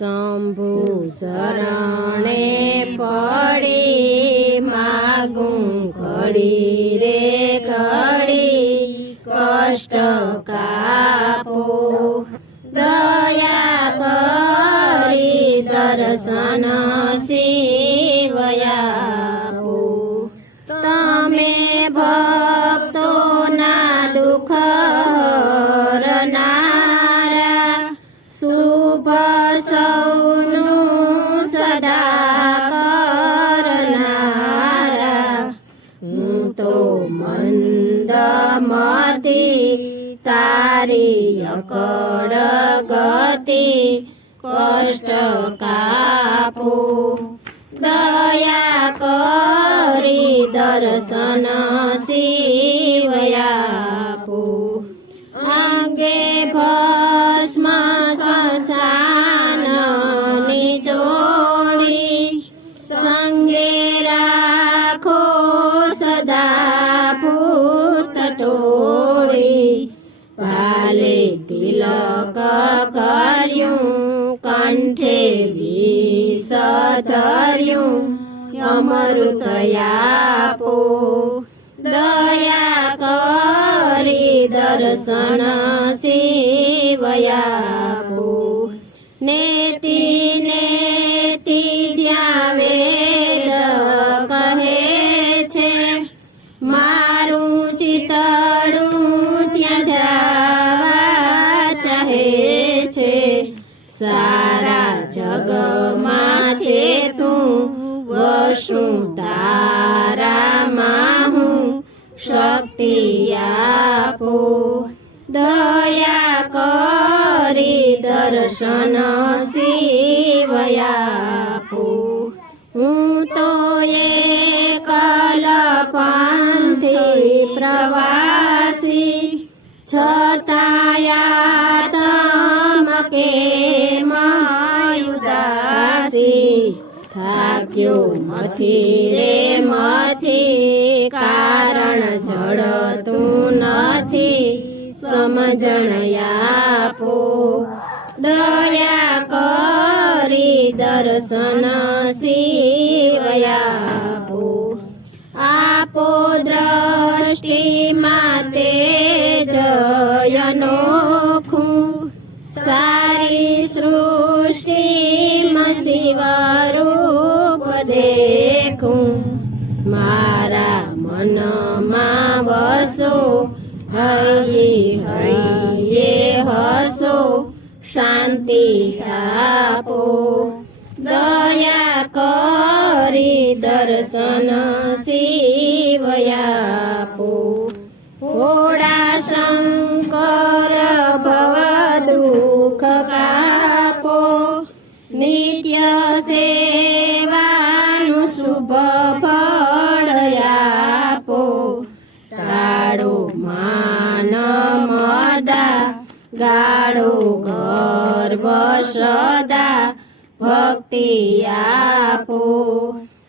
શંભુ શરણે પડી માગું ઘડી રે ઘડી કષ્ટ કાપો દયા કરી દર્શન શિવયાપો તમે ભક્તોના દુઃખ હરનારા શુભ સૌનું સદા કરનારા હું તો મંદમતી તારી અકળ ગતિ કષ્ટ કાપો દયા કરી દર્શન શિવયાપો અંગે ભસ્મ સ્મશાનની જોડી સંગે રાખો સદા ભૂત ટોળી ભાલે તિલક કર્યું કંઠે વિષ ધર્યું અમૃતયાપો દયા કરી દર્શન શિવયાપો નેતિ નેતિ જ્યાં વેદ કહે છે મારું ચિતડું ત્યાં જાવા ચાહે છે સારા જગમાં છે તું વશું તારામાં હું શક્તિ આપો દયા કરી દર્શન શિવયાપો હું તો એકલ પંથી પ્રવાસી છતાંયા તમકે ઉદાસી થાક્યો મથી રે મથી કારણ જડતું નથી સમજણ આપો દયા કરી દર્શન શિવયાપો આપો દ્રષ્ટિમાં તેજ અનોખું સારી સૃષ્ટિમાં શિવરૂપ દેખું મારા મનમાં વસો હૈયે હૈયે હસો શાંતિ સ્થાપો દયા કરી દર્શન શિવયાપો ભોળા શંકર ભવ દુઃખ કાપો નિત્ય સેવાનું શુભ ફળ આપો ટાળો માન મદા ગાળો ગર્વ શ્રદ્ધા ભક્તિ આપો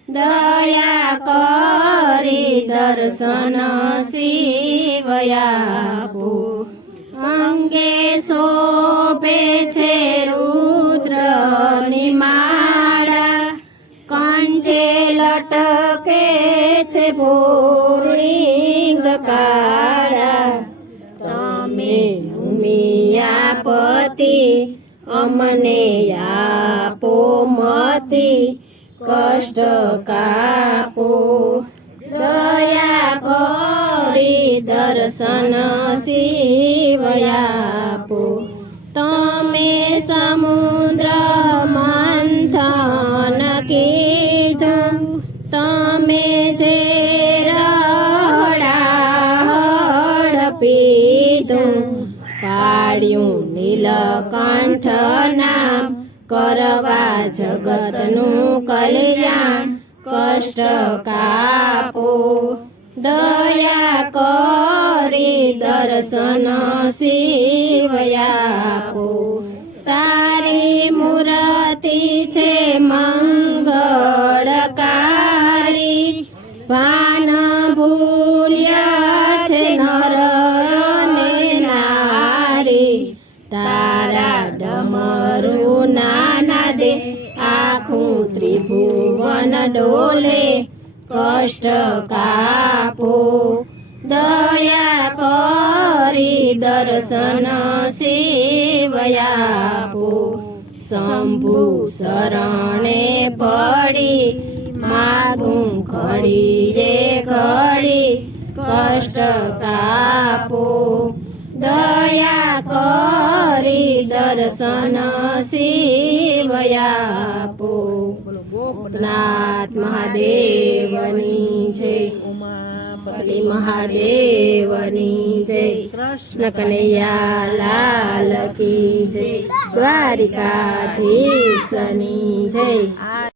દયા કરી દર્શન શિવયાપો અંગે શોભે છે રુદ્રની માળા કંઠે લટકે છે ભોળિંગ કાળા તમે ઉમિયાપતિ અમને આપો મતિ કષ્ટ કાપો દયા કરી દર્શન શિવયાપો તમે સમુદ્ર મંથન કીધું તમે જે રહડાહળ પીધું પાડ્યું નીલકંઠ નામ કરવા જગતનું કલ્યાણ કષ્ટ કાપો દયા કરી દર્શન શિવયાપો તારી મૂર્તિ છે મંગળકારી ભાન ભૂલ્યા છે નર અને નારી તારા ડમરું નાના આખું ત્રિભુવન ડોલે કષ્ટ કાપો દયા કરી દર્શન સેવયાપો શંભુ શરણે પડી માગું ઘડી રે ઘડી કષ્ટ કાપો દયા કરી દર્શન સેવયાપો નાથ મહાદેવની જય ઉમાપતિ મહાદેવની જય કૃષ્ણ કનૈયા લાલ કી જય દ્વારિકાધીશની જય